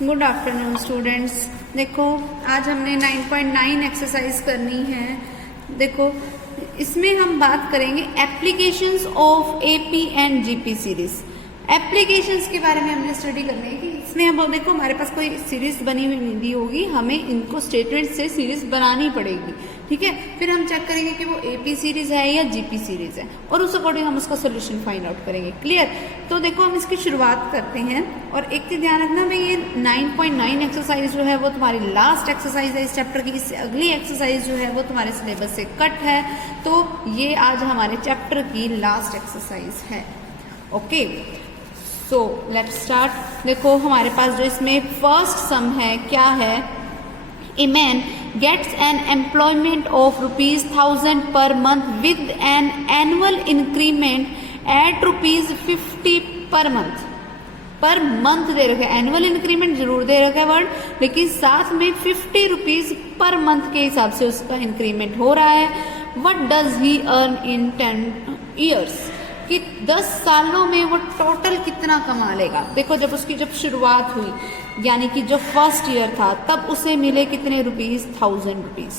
Good afternoon students. देखो आज हमने 9.9 एक्सरसाइज करनी है। देखो इसमें हम बात करेंगे applications of AP and GP series. Applications के बारे में हमने स्टडी करनी है कि इसमें हम देखो हमारे पास कोई सीरीज बनी हुई नहीं दी होगी, हमें इनको स्टेटमेंट से सीरीज बनानी पड़ेगी। ठीक है, फिर हम चेक करेंगे कि वो एपी सीरीज है या जीपी सीरीज है और उस अकॉर्डिंग हम उसका सोल्यूशन फाइंड आउट करेंगे। क्लियर? तो देखो हम इसकी शुरुआत करते हैं और एक चीज ध्यान रखना भाई, ये 9.9 एक्सरसाइज जो है वो तुम्हारी लास्ट एक्सरसाइज है इस चैप्टर की। इससे अगली एक्सरसाइज जो है वो तुम्हारे सिलेबस से कट है, तो ये आज हमारे चैप्टर की लास्ट एक्सरसाइज है। Okay, so let's start. देखो हमारे पास जो इसमें फर्स्ट सम है क्या है, a man gets an employment of ₹1000 per month with an annual increment at ₹50 per month. Per month दे रखा है, एनुअल इंक्रीमेंट जरूर दे रखा है वर्ड, लेकिन साथ में ₹50 पर मंथ के हिसाब से उसका इंक्रीमेंट हो रहा है। What does he earn in 10 years? कि 10 सालों में वो टोटल कितना कमा लेगा। देखो जब उसकी शुरुआत हुई यानी कि जो फर्स्ट ईयर था तब उसे मिले कितने रुपीस, 1000 रुपीज।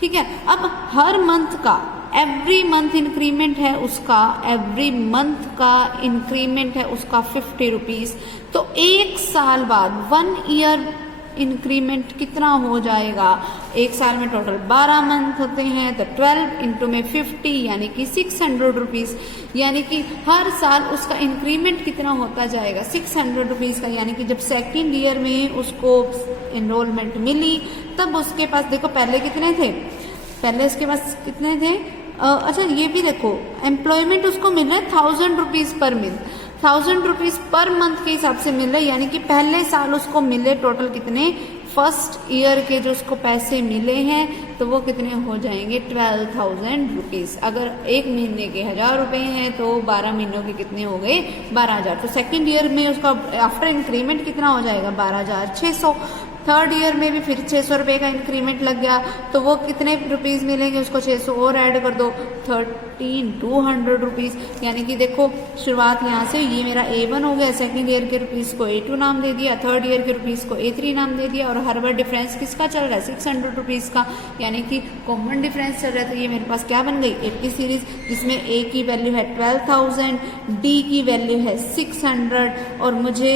ठीक है, अब हर मंथ का एवरी मंथ इंक्रीमेंट है उसका, एवरी मंथ का इंक्रीमेंट है उसका 50 रुपीज। तो एक साल बाद 1 ईयर इंक्रीमेंट कितना हो जाएगा? एक साल में टोटल 12 मंथ होते हैं, तो 12 इंटू में 50 यानी कि 600 रुपीज। यानी कि हर साल उसका इंक्रीमेंट कितना होता जाएगा? 600 रुपीज का। यानी कि जब सेकेंड ईयर में उसको एनरोलमेंट मिली तब उसके पास देखो पहले कितने थे, पहले उसके पास कितने थे, अच्छा ये भी देखो एम्प्लॉयमेंट उसको मिल रहा है 1000 rupees per month, 1000 rupees per month के हिसाब से मिल रहे, यानी कि पहले साल उसको मिले टोटल कितने, फर्स्ट ईयर के जो उसको पैसे मिले हैं तो वो कितने हो जाएंगे, 12,000 रुपीज। अगर एक महीने के 1000 रुपए हैं तो 12 महीनों के कितने हो गए, 12,000। तो सेकेंड ईयर में उसका आफ्टर इंक्रीमेंट कितना हो जाएगा, 12,600। थर्ड ईयर में भी फिर 600 रुपये का इंक्रीमेंट लग गया तो वो कितने रुपीज मिलेंगे उसको, 600 और ऐड कर दो, 13,200 रुपीज। यानी कि देखो शुरुआत यहाँ से, ये मेरा A1 हो गया, सेकंड ईयर के रुपीज को A2 नाम दे दिया, थर्ड ईयर के रुपीज को A3 नाम दे दिया, और हर बार डिफरेंस किसका चल रहा है, 600 रुपीज का। यानी कि कॉमन डिफरेंस चल रहा है। तो ये मेरे पास क्या बन गई, एपी सीरीज, जिसमें A की वैल्यू है 12,000, D की वैल्यू है 600, और मुझे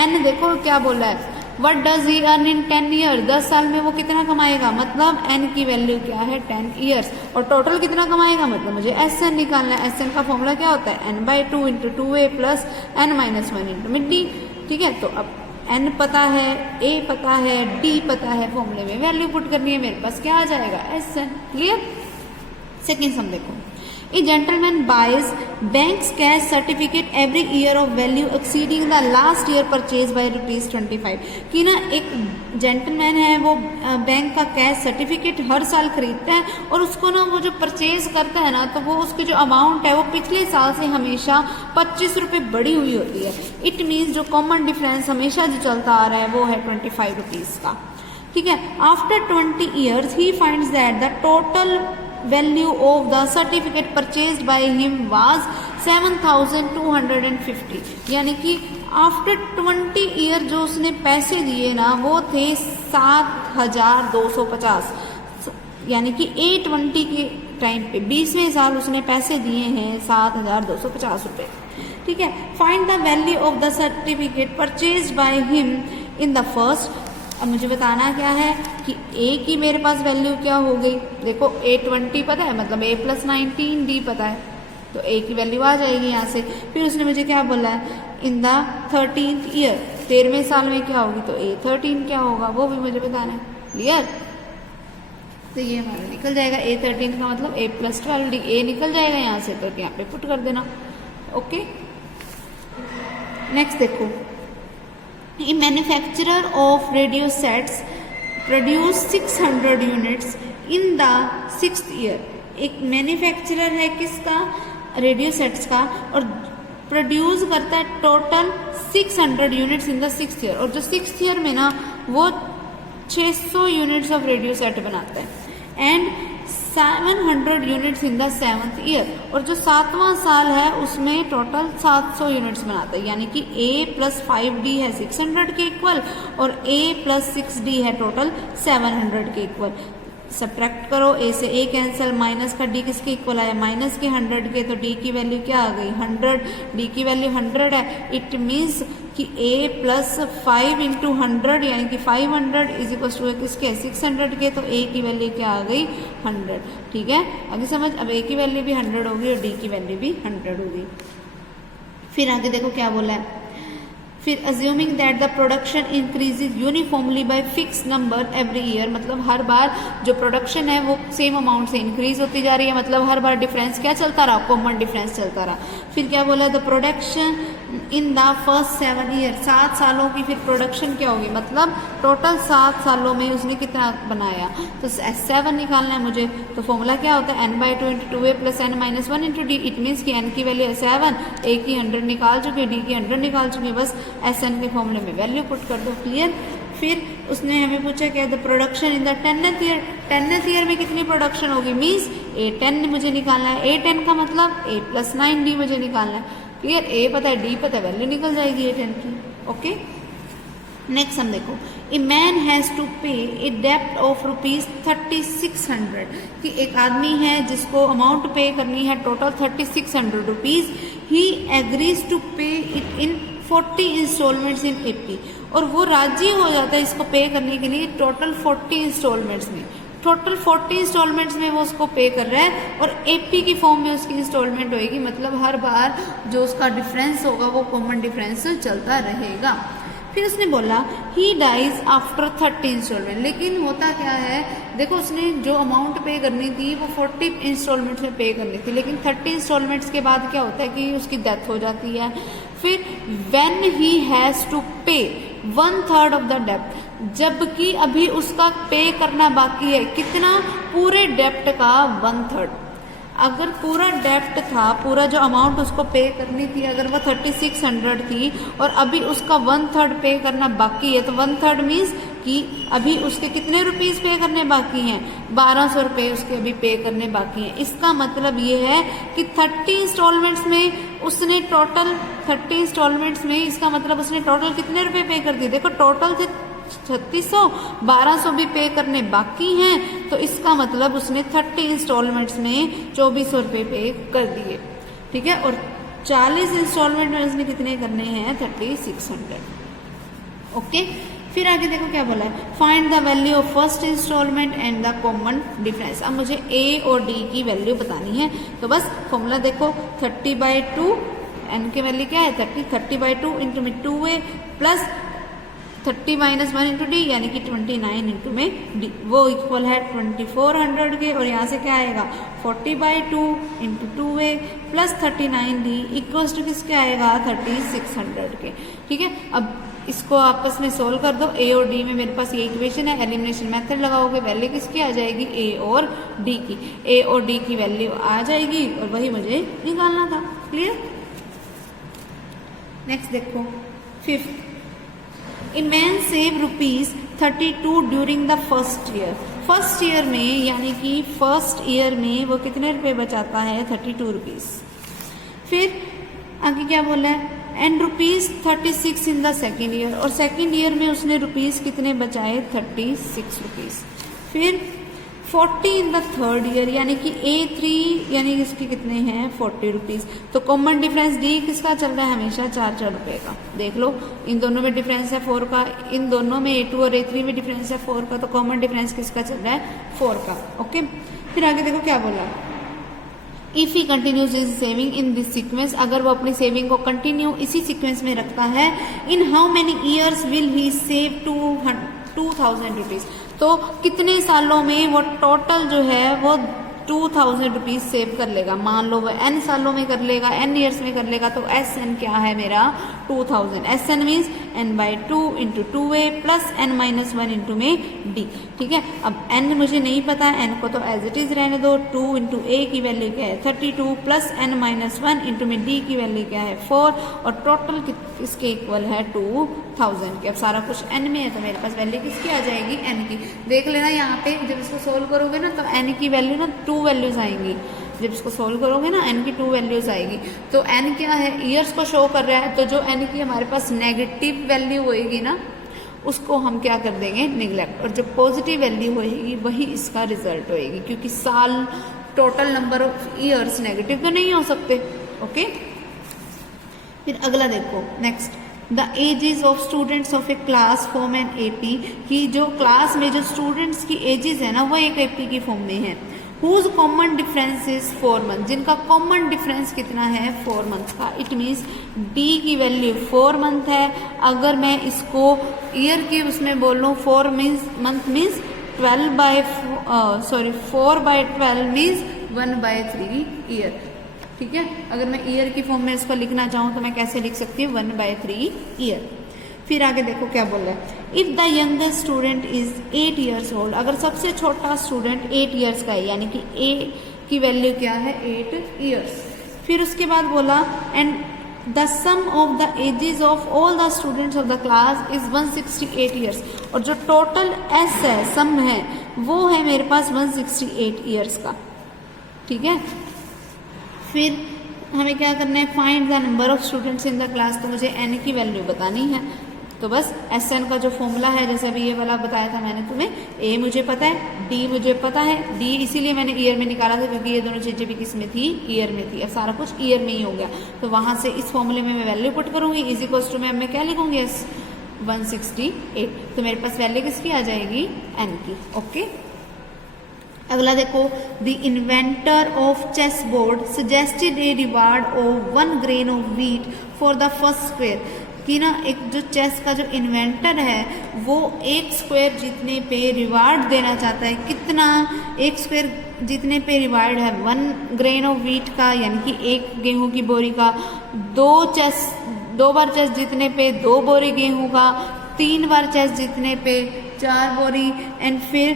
N देखो क्या बोला है, What does he earn in 10 years? 10 साल में वो कितना कमाएगा, मतलब n की वैल्यू क्या है 10 years, और टोटल कितना कमाएगा, मतलब मुझे SN निकालना है। SN का फॉर्मूला क्या होता है, n/2 into 2a plus n-1 into में d। ठीक है, तो अब n पता है, a पता है, d पता है, फॉर्मूले में वैल्यू पुट करनी है, मेरे पास क्या आ जाएगा, SN। क्लियर? सेकेंड सम देखो, A gentleman buys bank's cash certificate every year of value exceeding the last year purchase by ₹25। कि ना एक जेंटलमैन है वो बैंक का कैश सर्टिफिकेट हर साल खरीदता है और उसको ना वो जो परचेज करता है ना तो वो उसकी जो अमाउंट है वो पिछले साल से हमेशा 25 रुपये बढ़ी हुई होती है। इट मीन्स जो कॉमन डिफरेंस हमेशा जो चलता आ रहा है वो है 25 रुपीज का। ठीक है, after 20 years he finds that the total value of the certificate purchased by him was 7,250। यानी कि आफ्टर 20 ईयर जो उसने पैसे दिए ना वो थे 7,250। यानी कि A20 के टाइम पे 20वें साल उसने पैसे दिए हैं 7,250 रुपये। ठीक है, find the value of the certificate purchased by him in the first. अब मुझे बताना क्या है कि A की मेरे पास वैल्यू क्या हो गई, देखो A20 पता है, मतलब A + 19 D पता है, तो A की वैल्यू आ जाएगी यहाँ से। फिर उसने मुझे क्या बोला है, इन द 13th ईयर, 13वें साल में क्या होगी, तो A13 क्या होगा वो भी मुझे बताना है। क्लियर? तो ये हमारा निकल जाएगा, A13 का मतलब A + 12D, A निकल जाएगा यहाँ से, तो यहाँ पे पुट कर देना। ओके, नेक्स्ट देखो, A manufacturer of radio sets produced 600 units in the 6th year। एक मैन्युफैक्चरर है किसका, रेडियो सेट्स का, और प्रोड्यूस करता है total 600 units in the 6th year, और जो 6th ईयर में ना वो 600 यूनिट्स ऑफ रेडियो सेट बनाता है। And 700 units in the 7th year, और जो 7वां साल है उसमें टोटल 700 यूनिट्स बनाता है, यानी कि A प्लस 5D है 600 के इक्वल और A प्लस 6D है टोटल 700 के इक्वल। सब्ट्रैक्ट करो, A से A कैंसिल, माइनस का D किसके इक्वल आया, माइनस के 100 के, तो D की वैल्यू क्या आ गई 100, D की वैल्यू 100 है। इट मीन्स कि A प्लस 5 इंटू 100 यानी कि 500 इज इक्वल टू किसके 600 के, तो A की वैल्यू क्या आ गई 100। ठीक है, आगे समझ। अब A की वैल्यू भी 100 होगी और D की वैल्यू भी 100 होगी। फिर आगे देखो क्या बोला है, फिर assuming that the production increases uniformly by fix number every year, मतलब हर बार जो प्रोडक्शन है वो सेम अमाउंट से इंक्रीज होती जा रही है, मतलब हर बार डिफरेंस क्या चलता रहा, कॉमन डिफरेंस चलता रहा। फिर क्या बोला, the production in the first 7 year, 7 सालों की फिर प्रोडक्शन क्या होगी, मतलब टोटल 7 सालों में उसने कितना बनाया, तो 7 निकालना है मुझे। तो फॉर्मूला क्या होता है n/2 into 2a plus n-1 into D. It means कि n की वैल्यू है 7, a की 100 निकाल चुके, d की 100 निकाल चुके, बस SN के फॉर्मूले में वैल्यू पुट कर दो। क्लियर। फिर उसने हमें पूछा क्या, the production in the 10th year, 10th year में कितनी प्रोडक्शन होगी, मीन्स A10 मुझे निकालना है। A10 का मतलब A प्लस 9D मुझे निकालना है। क्लियर, A पता है D पता है, वैल्यू निकल जाएगी A10 की। ओके, नेक्स्ट हम देखो, ए मैन हैज टू पे ए डेप्ट ऑफ ₹3600, कि एक आदमी है जिसको अमाउंट पे करनी है total 3600 rupees. He agrees to pay it in 40 instalments in AP, और वो राजी हो जाता है इसको पे करने के लिए टोटल 40 इंस्टॉलमेंट्स में। टोटल 40 इंस्टॉलमेंट्स में वो उसको पे कर रहा है और AP की फॉर्म में उसकी इंस्टॉलमेंट होएगी, मतलब हर बार जो उसका डिफरेंस होगा वो कॉमन डिफरेंस चलता रहेगा। फिर उसने बोला ही डाइज आफ्टर 30 इंस्टॉलमेंट, लेकिन होता क्या है, देखो उसने जो अमाउंट पे करनी थी वो 40 इंस्टॉलमेंट्स में पे करनी थी, लेकिन 30 इंस्टॉलमेंट्स के बाद क्या होता है कि उसकी डेथ हो जाती है। फिर व्हेन ही हैज टू पे 1/3 ऑफ द डेप्ट, जबकि अभी उसका पे करना बाकी है कितना, पूरे डेप्ट का 1/3। अगर पूरा डेप्ट था, पूरा जो अमाउंट उसको पे करनी थी, अगर वो 3600 थी और अभी उसका 1/3 पे करना बाकी है, तो 1/3 मीन्स कि अभी उसके कितने रुपीस पे करने बाकी हैं, 1200 रुपये उसके अभी पे करने बाकी हैं। इसका मतलब ये है कि 30 इंस्टॉलमेंट्स में उसने टोटल 30 इंस्टॉलमेंट्स में, इसका मतलब उसने टोटल कितने रुपए पे कर दिए, देखो टोटल थे 3600, 1200 भी पे करने बाकी हैं, तो इसका मतलब उसने 30 इंस्टॉलमेंट्स में 2400 रुपये पे कर दिए। ठीक है, और 40 इंस्टॉलमेंट में उसने कितने करने हैं, 3600। ओके, फिर आगे देखो क्या बोला है, find the value of first instalment and the common difference. अब मुझे A और D की वैल्यू बतानी है, तो बस फॉर्मूला देखो 30/2, n की वैल्यू क्या है 30, 30/2 इंटू में 2A प्लस 30 - 1 इंटू डी, यानी कि 29 इंटू में डी, वो इक्वल है 2400 के, और यहाँ से क्या आएगा 40/2 into 2A plus 39D equals to किसके आएगा 3600 के। ठीक है, अब इसको आपस में सोल्व कर दो। A और D में मेरे पास ये इक्वेशन है, एलिमिनेशन मेथड लगाओगे, वैल्यू किसकी आ जाएगी A और D की। A और D की वैल्यू आ जाएगी और वही मुझे निकालना था। क्लियर। नेक्स्ट देखो 5th, a man save ₹32 during the first year. First year में, यानी कि फर्स्ट ईयर में वो कितने रुपए बचाता है 32 रुपीज। फिर आगे क्या बोला है, and ₹36 in the second year, और सेकेंड ईयर में उसने रुपीज कितने बचाए 36 रुपीज। फिर 40 इन द थर्ड ईयर, यानी कि A3 यानी कि इसके कितने हैं 40 रुपीज। तो कॉमन डिफरेंस D किसका चल रहा है हमेशा 4 रुपए का। देख लो इन दोनों में डिफरेंस है 4 का, इन दोनों में A2 और A3 में डिफरेंस है 4 का, तो कॉमन डिफरेंस किसका चल रहा है 4 का। ओके, फिर आगे देखो क्या बोला, if he continues is saving in this sequence, अगर वो अपनी सेविंग को कंटिन्यू इसी सीक्वेंस में रखता है, in how many years will he save 2000 rupees. तो कितने सालों में वो टोटल जो है वो 2000 रुपीज सेव कर लेगा। मान लो वो n सालों में कर लेगा, n ईयर्स में कर लेगा, तो SN क्या है मेरा 2000, Sn means n by 2 into 2a plus n minus 1 into में d। ठीक है, अब n मुझे नहीं पता, n को तो एज इट इज रहने दो। 2 इंटू a की वैल्यू क्या है 32 प्लस n माइनस 1 इंटू में d की वैल्यू क्या है 4, और टोटल इसके इक्वल है 2000 के। अब सारा कुछ n में है तो मेरे पास वैल्यू किसकी आ जाएगी n की। देख लेना यहाँ पे जब इसको सोल्व करोगे ना तो n की वैल्यू ना 2 वैल्यूज आएंगी। जब इसको सोल्व करोगे ना n की 2 वैल्यूज आएगी। तो n क्या है, ईयर्स को शो कर रहा है, तो जो n की हमारे पास नेगेटिव वैल्यू होएगी ना उसको हम क्या कर देंगे निगलेक्ट, और जो पॉजिटिव वैल्यू होएगी वही इसका रिजल्ट होएगी, क्योंकि साल total number of years negative तो नहीं हो सकते। ओके, फिर अगला देखो next, the ages of students of a class form an AP, कि जो क्लास में जो स्टूडेंट्स की एजेस है ना वो एक एपी की फॉर्म में है। Whose common difference is 4 month, जिनका कॉमन डिफरेंस कितना है 4 मंथ का। इट मीन्स डी की वैल्यू 4 मंथ है। अगर मैं इसको ईयर की उसमें बोलूँ 4 मंथ मीन्स 4 बाय 12 मीन्स 1/3 ईयर। ठीक है, अगर मैं ईयर की फॉर्म में इसको लिखना चाहूँ तो मैं कैसे लिख सकती हूँ 1/3 ईयर। फिर आगे देखो क्या बोल रहा है, if the youngest student is 8 years old, अगर सबसे छोटा स्टूडेंट 8 ईयर्स का है, यानी कि ए की वैल्यू क्या है 8 ईयर्स। फिर उसके बाद बोला and the sum of the ages of all the students of the class is 168 years, और जो टोटल एस है सम है वो है मेरे पास 168 ईयर्स का। ठीक है, फिर हमें क्या करना है, find the number of students in the class, तो मुझे n की वैल्यू बतानी है। तो बस Sn का जो फॉर्मूला है, जैसे अभी ये वाला बताया था मैंने तुम्हें, A मुझे पता है, D मुझे पता है, D इसीलिए मैंने ईयर में निकाला था क्योंकि ये दोनों चीज़ें भी किस में थी ईयर में थी। अब सारा कुछ ईयर में ही हो गया, तो वहाँ से इस फॉर्मूले में मैं वैल्यू पुट करूँगी, इज इक्वल्स टू में अब मैं क्या लिखूँगी 168, तो मेरे पास वैल्यू किसकी आ जाएगी n की। ओके, अगला देखो, the inventor of chess board suggested a reward of 1 grain of wheat for the first square, कि ना एक जो चेस का जो इन्वेंटर है वो 1 स्क्वायर जीतने पे रिवार्ड देना चाहता है। कितना, 1 स्क्वायर जीतने पे रिवार्ड है 1 ग्रेन ऑफ व्हीट का, यानी कि 1 गेहूं की बोरी का, 2 बार चेस जीतने पे 2 बोरी गेहूं का, 3 बार चेस जीतने पे 4 बोरी, एंड फिर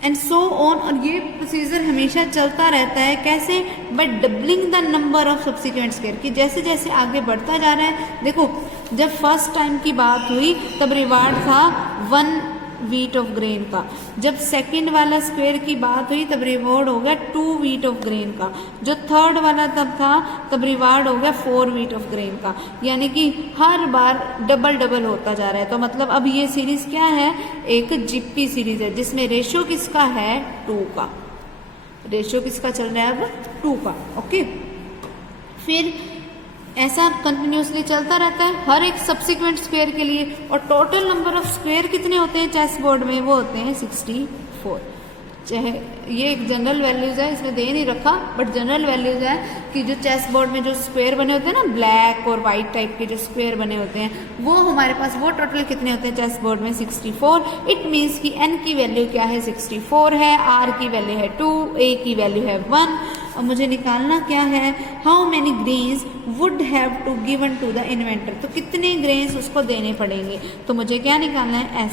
एंड सो ऑन। और ये प्रोसीजर हमेशा चलता रहता है, कैसे, by doubling the number of subsequent square, कि जैसे जैसे आगे बढ़ता जा रहा है। देखो जब फर्स्ट टाइम की बात हुई तब रिवार्ड था 1 व्हीट ऑफ ग्रेन का, जब सेकंड वाला स्क्वायर की बात हुई तब रिवॉर्ड हो गया 2 व्हीट ऑफ ग्रेन का, जो थर्ड वाला तब था तब रिवार्ड हो गया 4 व्हीट ऑफ ग्रेन का, यानी कि हर बार डबल डबल होता जा रहा है। तो मतलब अब ये सीरीज क्या है, एक जीपी सीरीज है जिसमें रेशियो किसका है 2 का, रेशियो किसका चल रहा है अब 2 का। ओके, फिर ऐसा कंटिन्यूसली चलता रहता है हर एक सब्सिक्वेंट स्क्वायर के लिए। और टोटल नंबर ऑफ स्क्वायर कितने होते हैं चेस बोर्ड में, वो होते हैं 64। चाहे ये एक जनरल वैल्यूज है, इसमें दे नहीं रखा, बट जनरल वैल्यूज है कि जो चेस बोर्ड में जो स्क्वायर बने होते हैं ना, ब्लैक और वाइट टाइप के जो स्क्वायर बने होते हैं, वो हमारे पास वो टोटल कितने होते हैं चेस बोर्ड में 64। इट मीन्स कि n की वैल्यू क्या है 64 है, r की वैल्यू है 2, a की वैल्यू है 1। अब मुझे निकालना क्या है, how many grains would have to given to the inventor, तो कितने ग्रेन्स उसको देने पड़ेंगे। तो मुझे क्या निकालना है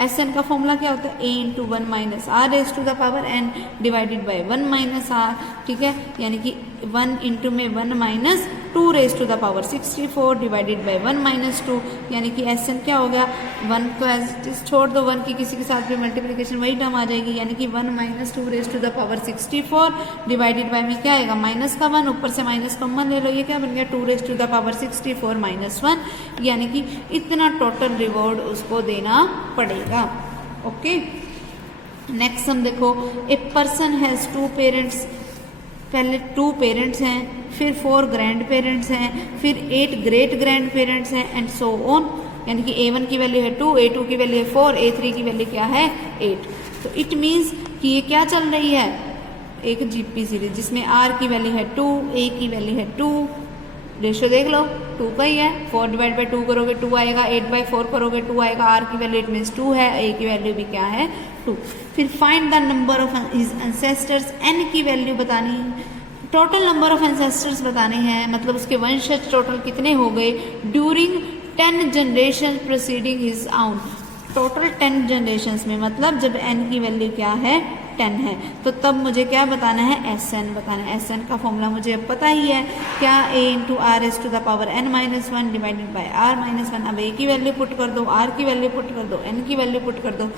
Sn का फॉर्मूला क्या होता है, a into 1 minus r raise to the power n divided by 1 minus r. ठीक है, यानी कि 1 इंटू में 1 minus 2 raise to the power 64 divided by 1 minus 2, यानी कि Sn क्या हो गया 1 को एज छोड़ दो, 1 की किसी के साथ भी मल्टीप्लिकेशन वही टर्म आ जाएगी, यानी कि 1 minus 2 raise to the power 64 divided by में क्या आएगा माइनस का 1, ऊपर से माइनस कॉमन ले लो, ये क्या बन गया 2 raise to the power 64 minus 1, यानी कि इतना टोटल रिवॉर्ड उसको देना पड़ेगा। ओके, नेक्स्ट हम देखो, ए पर्सन हैज 2 पेरेंट्स, पहले 2 पेरेंट्स हैं, फिर 4 ग्रैंड पेरेंट्स हैं, फिर 8 ग्रेट ग्रैंड पेरेंट्स हैं, एंड सो ऑन, यानी कि a1 की वैल्यू है 2, a2 की वैल्यू है 4, a3 की वैल्यू क्या है 8। तो इट मीन्स कि ये क्या चल रही है, एक जीपी सीरीज जिसमें r की वैल्यू है 2, a की वैल्यू है 2, रेशियो देख लो 2 का ही है, 4 डिवाइड बाई 2 करोगे 2 आएगा, 8 बाई 4 करोगे 2 आएगा, r की वैल्यू इट मीन्स 2 है, a की वैल्यू भी क्या है 2। फिर find the number of his ancestors, n की वैल्यू बतानी टोटल नंबर ऑफ एंसेस्टर्स बताने हैं, मतलब उसके वंशज टोटल कितने हो गए ड्यूरिंग 10 जनरेशन प्रोसीडिंग इज आउन। टोटल 10 जनरेशन्स में, मतलब जब n की वैल्यू क्या है 10 है, तो तब मुझे क्या बताना है Sn बताना है। Sn का फॉर्मूला मुझे अब पता ही है, क्या a into r s to the power n-1 divided by r-1। अब a की वैल्यू पुट कर दो, r की वैल्यू पुट कर दो, n की वैल्यू पुट कर दो,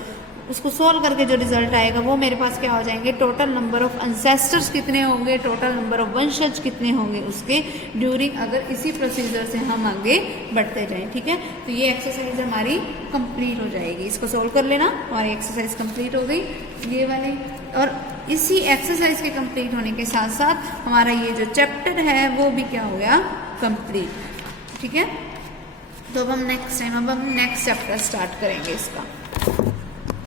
उसको सोल्व करके जो रिजल्ट आएगा वो मेरे पास क्या हो जाएंगे, टोटल नंबर ऑफ एंसेस्टर्स कितने होंगे, टोटल नंबर ऑफ वंशज कितने होंगे उसके ड्यूरिंग, अगर इसी प्रोसीजर से हम आगे बढ़ते जाएं। ठीक है, तो ये एक्सरसाइज हमारी कंप्लीट हो जाएगी। इसको सोल्व कर लेना, हमारी एक्सरसाइज कंप्लीट हो गई ये वाली। और इसी एक्सरसाइज के कंप्लीट होने के साथ साथ हमारा ये जो चैप्टर है वो भी क्या हो गया, कंप्लीट। ठीक है, तो अब हम next time next chapter start करेंगे इसका।